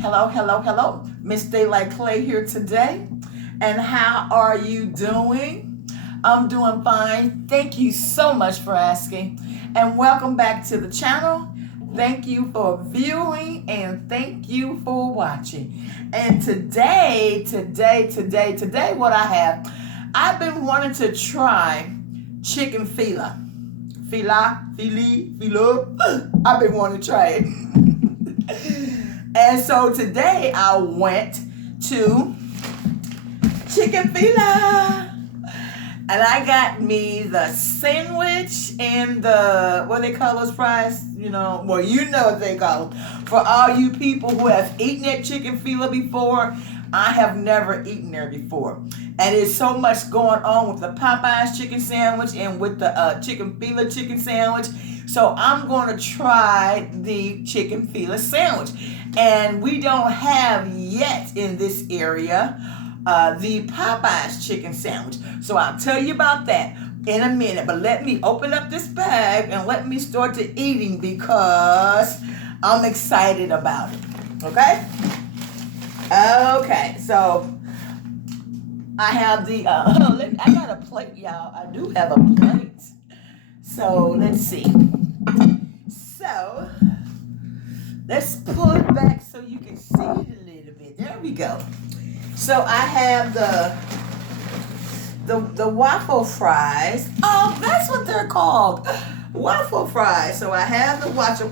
Hello, hello, hello. Miss Daylight Clay here today. And how are you doing? I'm doing fine. Thank you so much for asking. And welcome back to the channel. Thank you for viewing and thank you for watching. And today, what I have, I've been wanting to try chicken fila. Fila. I've been wanting to try it. And so today I went to Chicken Fila. And I got me the sandwich and the, what they call those fries? You know what they call them. For all you people who have eaten at Chicken Fila before, I have never eaten there before. And there's so much going on with the Popeyes chicken sandwich and with the Chicken Fila chicken sandwich. So I'm going to try the Chicken Fila sandwich. And we don't have yet in this area the Popeyes chicken sandwich. So I'll tell you about that in a minute. But let me open up this bag and let me start to eating because I'm excited about it. Okay? Okay, so I have the, I got a plate, y'all. I do have a plate. So let's see. So let's pull it back so you can see it a little bit. There we go. So I have the waffle fries. Oh, that's what they're called. Waffle fries. So I have the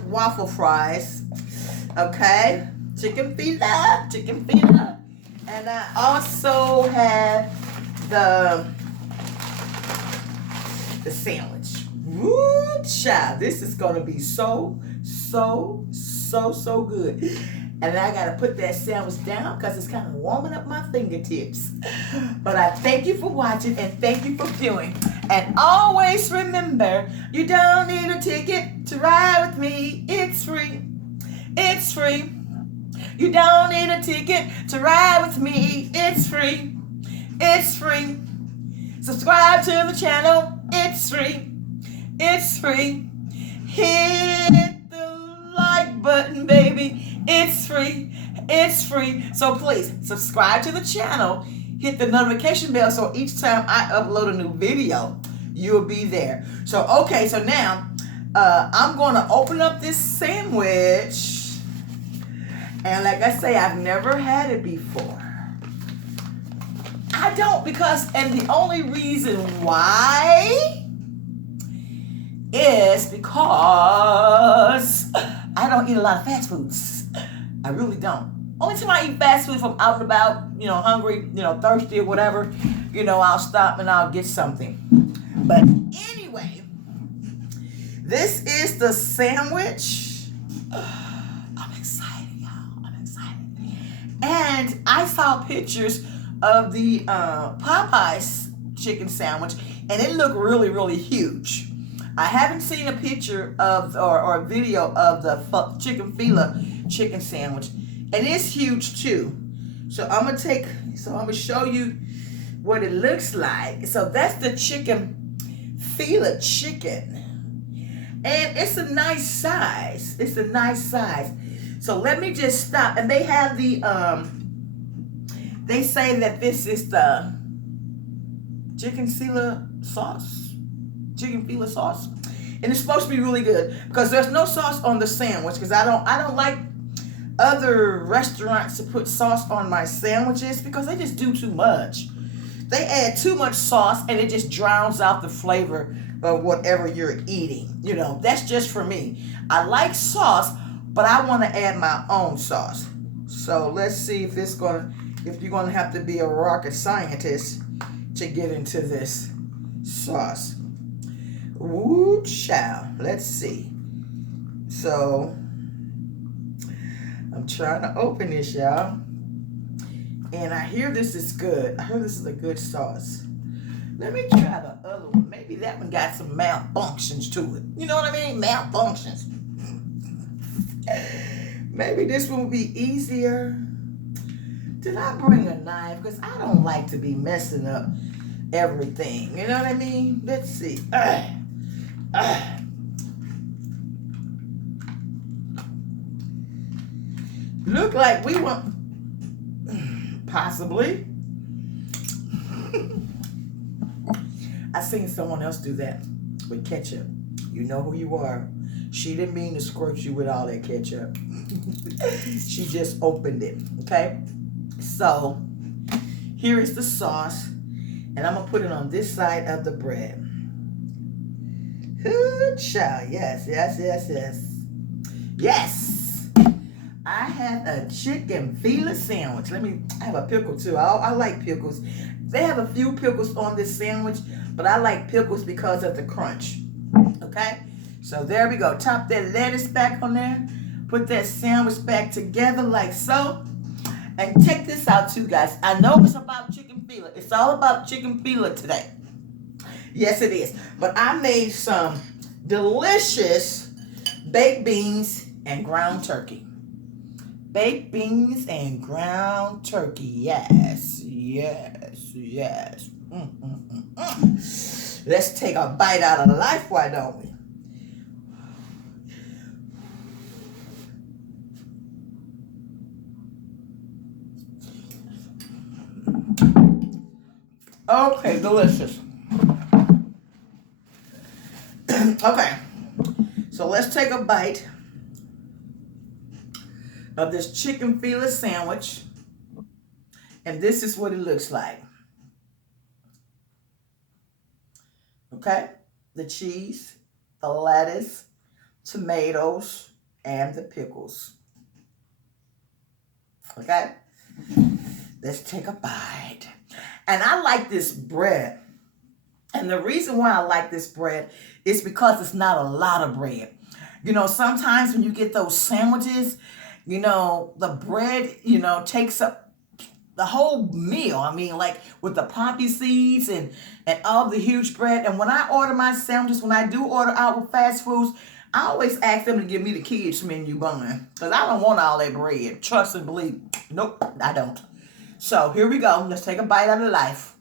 waffle fries. Okay. Chicken fila. And I also have the sandwich. Woo, child. This is going to be so good. And I got to put that sandwich down because it's kind of warming up my fingertips. But I thank you for watching and thank you for viewing. And always remember, you don't need a ticket to ride with me. It's free. It's free. You don't need a ticket to ride with me. It's free. It's free. Subscribe to the channel. It's free. It's free. Hit the like button, baby. It's free. It's free. So please subscribe to the channel. Hit the notification bell so each time I upload a new video, you'll be there. So, okay, so now I'm going to open up this sandwich. And like I say, I've never had it before. I don't and the only reason why is because I don't eat a lot of fast foods. I really don't. Only time I eat fast food if I'm out and about, hungry, thirsty or whatever, I'll stop and I'll get something. But anyway, this is the sandwich. I'm excited, y'all. I'm excited. And I saw pictures of the Popeyes chicken sandwich, and it looked really, really huge. I haven't seen a picture of or a video of the Chicken Fila chicken sandwich, and it's huge too. So I'm gonna show you what it looks like. So that's the Chicken Fila chicken, and it's a nice size. So let me just stop. And they have the they say that this is the Chicken Fila sauce. And it's supposed to be really good because there's no sauce on the sandwich because I don't like other restaurants to put sauce on my sandwiches because they just do too much. They add too much sauce and it just drowns out the flavor of whatever you're eating. That's just for me. I like sauce, but I want to add my own sauce. So let's see if you're gonna have to be a rocket scientist to get into this sauce. Woo, child. Let's see. So, I'm trying to open this, y'all. And I hear this is good. I heard this is a good sauce. Let me try the other one. Maybe that one got some malfunctions to it. You know what I mean? Malfunctions. Maybe this one will be easier. Did I bring a knife? Because I don't like to be messing up everything. You know what I mean? Let's see. Look like we want, possibly. I seen someone else do that with ketchup. You know who you are. She didn't mean to squirt you with all that ketchup. She just opened it, okay? So, here is the sauce, and I'm going to put it on this side of the bread. Good child. Yes, yes, yes, yes. Yes! I have a chicken Fil A sandwich. I have a pickle too. I like pickles. They have a few pickles on this sandwich, but I like pickles because of the crunch. Okay? So there we go. Top that lettuce back on there. Put that sandwich back together like so. And check this out too, guys. I know it's about chicken Fil A. It's all about chicken Fil A today. Yes, it is. But I made some delicious baked beans and ground turkey. Baked beans and ground turkey. Yes, yes, yes. Let's take a bite out of life, why don't we? Okay, delicious. Okay, so let's take a bite of this chicken Fil A sandwich. And this is what it looks like. Okay? The cheese, the lettuce, tomatoes, and the pickles. Okay? Let's take a bite. And I like this bread. And the reason why I like this bread is because it's not a lot of bread. You know, sometimes when you get those sandwiches, you know, the bread, you know, takes up the whole meal. I mean, like with the poppy seeds and all the huge bread. And when I order my sandwiches, when I do order out with fast foods, I always ask them to give me the kids menu bun. Because I don't want all that bread. Trust and believe. Nope, I don't. So here we go. Let's take a bite out of life.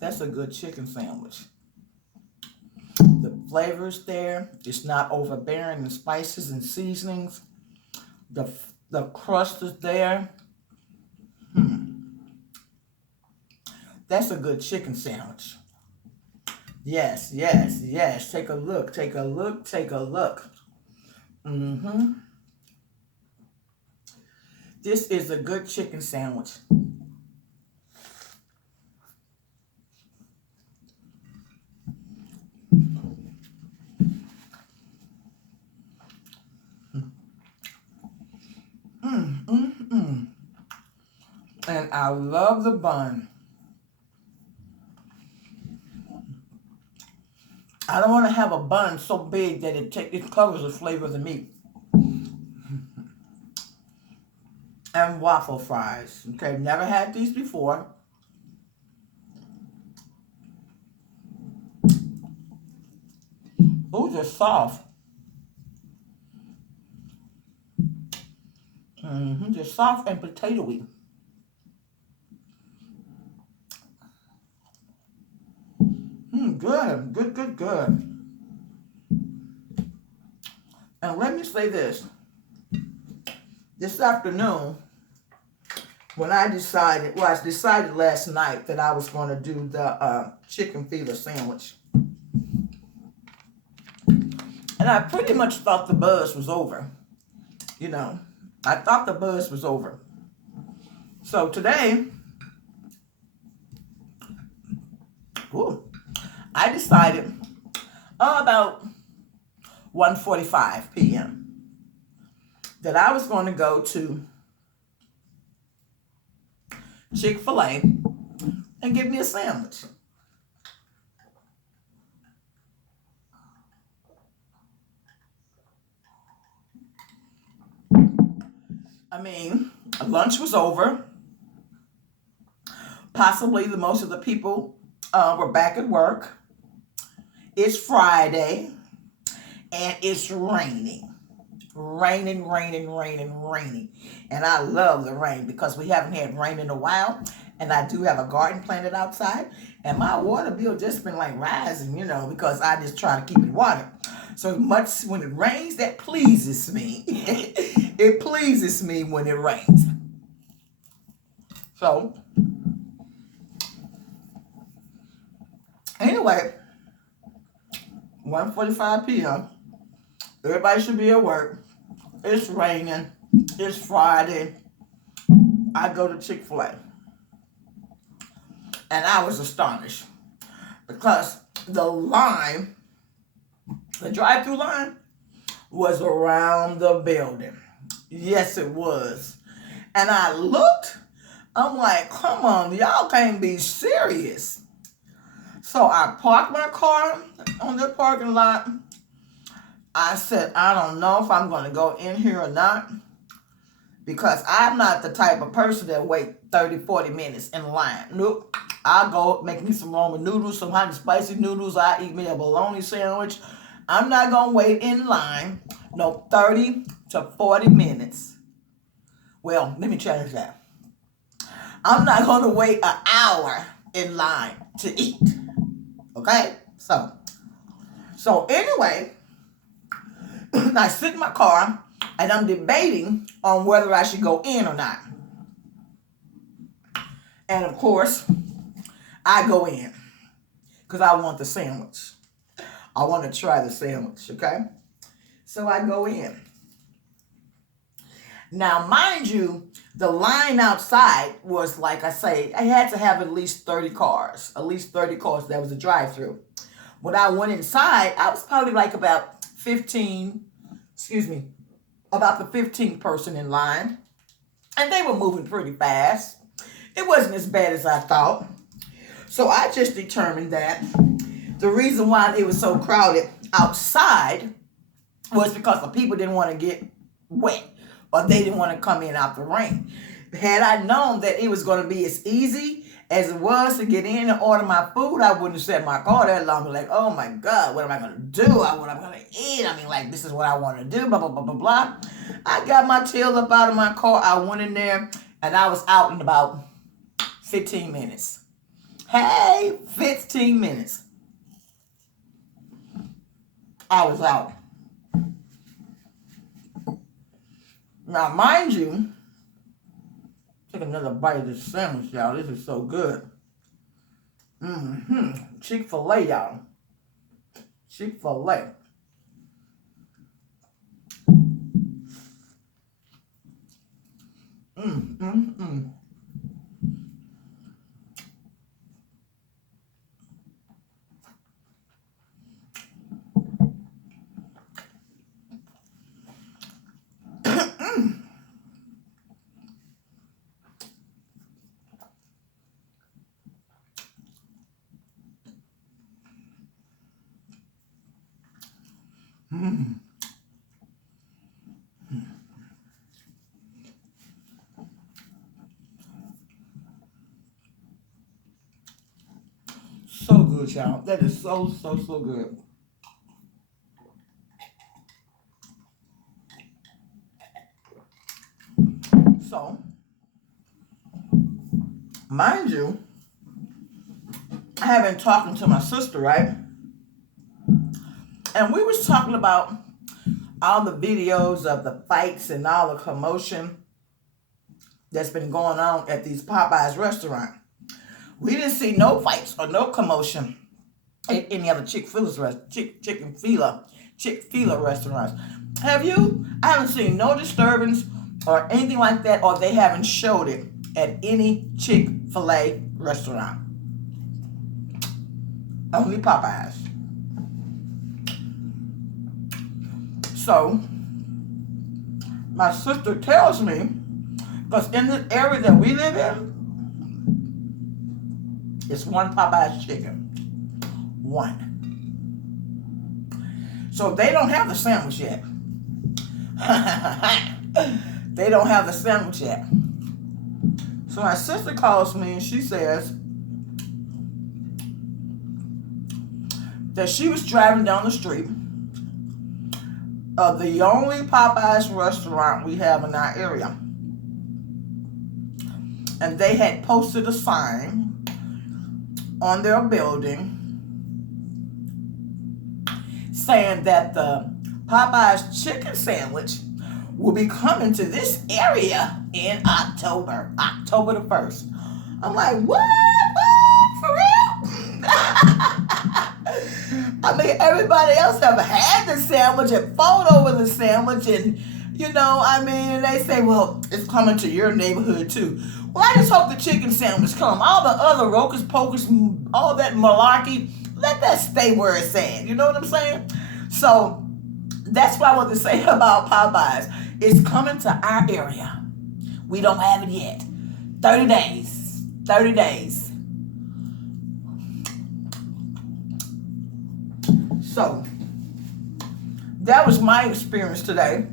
That's a good chicken sandwich. The flavors there. It's not overbearing in spices and seasonings. The crust is there. That's a good chicken sandwich. Yes, yes, yes. Take a look. Take a look. Take a look. This is a good chicken sandwich. And I love the bun. I don't want to have a bun so big that it covers the flavor of the meat. And waffle fries. Okay, never had these before. Oh, they're soft. They're soft and potatoey. Good, good, good, good. And let me say this. This afternoon, when I decided last night that I was going to do the chicken Fil A sandwich. And I pretty much thought the buzz was over. You know, I thought the buzz was over. So today, I decided about 1:45 p.m. that I was going to go to Chick-fil-A and get me a sandwich. I mean, lunch was over. Possibly the most of the people were back at work. It's Friday and it's raining. Raining, raining, raining, raining. And I love the rain because we haven't had rain in a while. And I do have a garden planted outside. And my water bill just been like rising, because I just try to keep it watered. So much when it rains, that pleases me. It pleases me when it rains. So, anyway, 1:45 p.m. Everybody should be at work. It's raining. It's Friday. I go to Chick-fil-A. And I was astonished because the line, the drive-through line, was around the building. Yes, it was. And I looked, I'm like, come on, y'all can't be serious. So I parked my car on the parking lot. I said, I don't know if I'm going to go in here or not, because I'm not the type of person that wait 30, 40 minutes in line. Nope. I'll go make me some ramen noodles, some hot and spicy noodles. I eat me a bologna sandwich. I'm not going to wait in line no 30 to 40 minutes. Well, let me change that. I'm not going to wait an hour in line to eat. Okay? So anyway, I sit in my car and I'm debating on whether I should go in or not. And of course, I go in because I want the sandwich. I want to try the sandwich, okay? So I go in. Now, mind you, the line outside was, like I say, I had to have at least 30 cars. At least 30 cars. That was a drive-through. When I went inside, I was probably like about the 15th person in line. And they were moving pretty fast. It wasn't as bad as I thought. So I just determined that the reason why it was so crowded outside was because the people didn't want to get wet, or they didn't want to come in out the rain. Had I known that it was going to be as easy as it was to get in and order my food, I wouldn't have sat in my car that long. Like, oh my God, what am I going to do? What am I going to eat? I mean, like, this is what I want to do, blah, blah, blah, blah, blah. I got my tail up out of my car. I went in there, and I was out in about 15 minutes. Hey, 15 minutes. I was out. Now, mind you, take another bite of this sandwich, y'all. This is so good. Chick-fil-A, y'all. Chick-fil-A. So good, y'all. That is so, so, so good. So, mind you, I have been talking to my sister, right? And we was talking about all the videos of the fights and all the commotion that's been going on at these Popeyes restaurants. We didn't see no fights or no commotion at any other Chick-fil-A restaurants. Have you? I haven't seen no disturbance or anything like that, or they haven't showed it at any Chick-fil-A restaurant. Only Popeyes. So, my sister tells me, because in the area that we live in, it's one Popeyes chicken. One. So they don't have the sandwich yet. they don't have the sandwich yet. So my sister calls me and she says that she was driving down the street of the only Popeyes restaurant we have in our area. And they had posted a sign on their building saying that the Popeyes chicken sandwich will be coming to this area in October the 1st. I'm like, what? For real? I mean, everybody else have had the sandwich and fought over the sandwich, and they say, well, it's coming to your neighborhood too. Well, I just hope the chicken sandwich come. All the other rocus pocus, all that malarkey, let that stay where it's at. You know what I'm saying? So that's what I want to say about Popeyes. It's coming to our area. We don't have it yet. 30 days. 30 days. So that was my experience today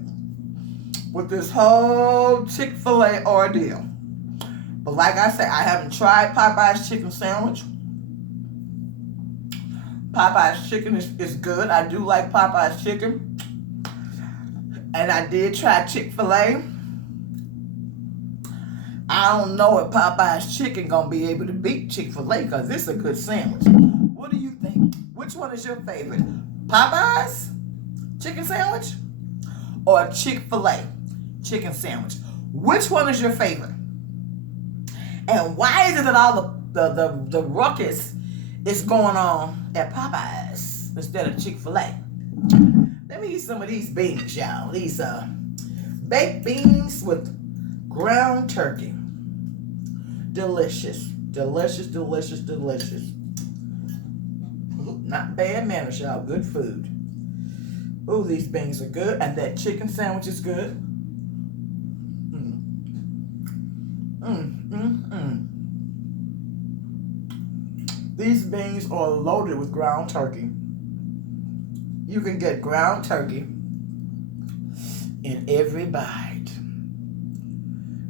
with this whole Chick-fil-A ordeal. But like I said, I haven't tried Popeye's chicken sandwich. Popeye's chicken is good. I do like Popeye's chicken. And I did try Chick-fil-A. I don't know if Popeye's chicken gonna be able to beat Chick-fil-A because it's a good sandwich. What do you think? Which one is your favorite? Popeye's chicken sandwich or Chick-fil-A chicken sandwich? Which one is your favorite? And why is it that all the ruckus is going on at Popeyes instead of Chick-fil-A? Let me eat some of these beans, y'all. These baked beans with ground turkey. Delicious. Delicious, delicious, delicious. Not bad manners, y'all. Good food. Ooh, these beans are good. And that chicken sandwich is good. These beans are loaded with ground turkey. You can get ground turkey in every bite.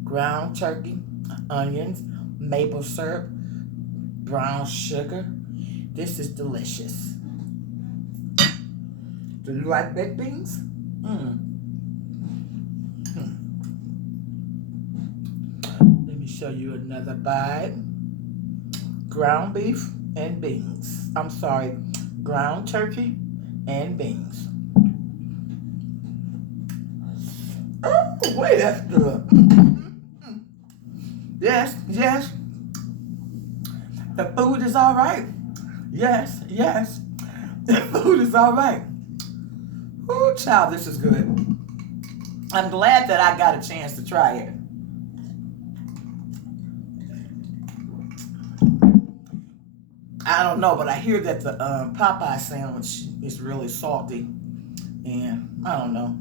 Ground turkey, onions, maple syrup, brown sugar. This is delicious. Do you like baked beans? Let me show you another bite. Ground beef and beans. I'm sorry, ground turkey and beans. Oh, wait, that's good. Yes, yes. The food is all right. Yes, yes. The food is all right. Oh, child, this is good. I'm glad that I got a chance to try it. I don't know, but I hear that the Popeye sandwich is really salty, and I don't know.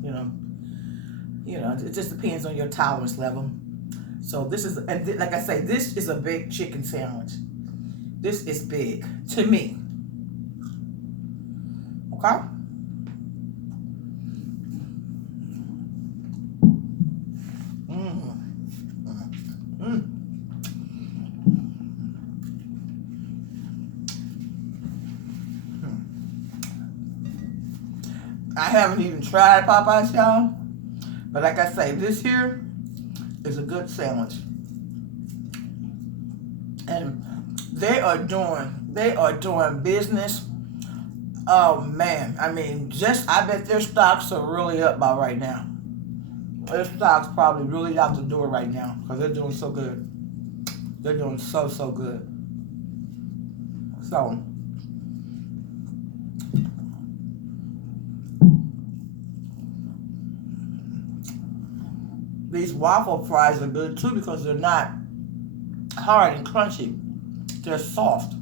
It just depends on your tolerance level. So this is, and like I say, this is a big chicken sandwich. This is big to me. Okay. I haven't even tried Popeyes, y'all. But like I say, this here is a good sandwich. And they are doing business. Oh man, I mean, I bet their stocks are really up by right now. Their stocks probably really out the door right now because they're doing so good. They're doing so good. So these waffle fries are good too because they're not hard and crunchy. They're soft.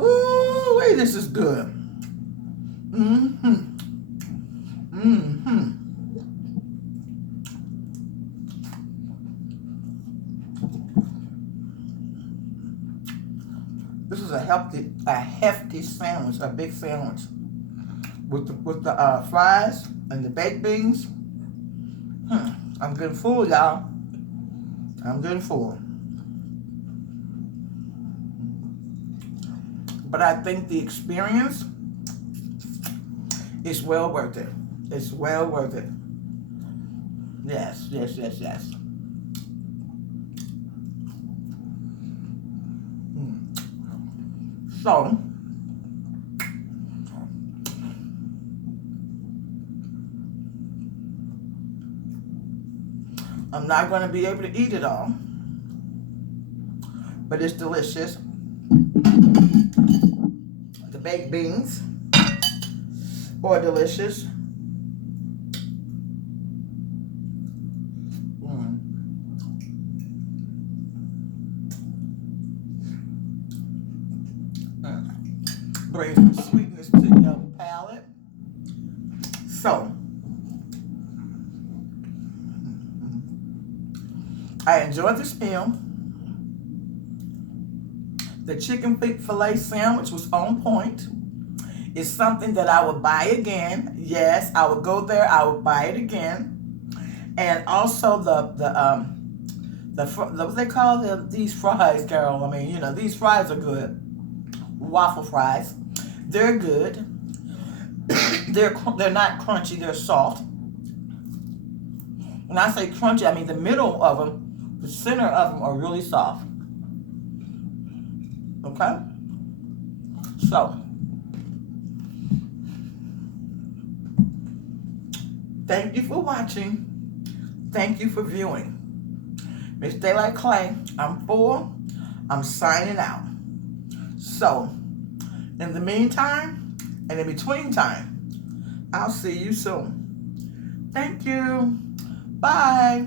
Ooh, wait, this is good. This is a hefty sandwich, a big sandwich with the fries and the baked beans. I'm getting full, y'all. I'm getting full. But I think the experience is well worth it. It's well worth it. Yes, yes, yes, yes. So, I'm not going to be able to eat it all, but it's delicious. The baked beans are delicious. Bring some sweetness to your palate. So, I enjoyed this meal. The chicken filet sandwich was on point. It's something that I would buy again. Yes, I would go there. I would buy it again. And also the what they call these fries, girl. I mean, you know, these fries are good. Waffle fries. They're good. They're not crunchy. They're soft. When I say crunchy, I mean the middle of them, the center of them are really soft. Okay? So, thank you for watching. Thank you for viewing. Miss Daylight Clay, I'm full. I'm signing out. So, in the meantime, and in between time, I'll see you soon. Thank you. Bye.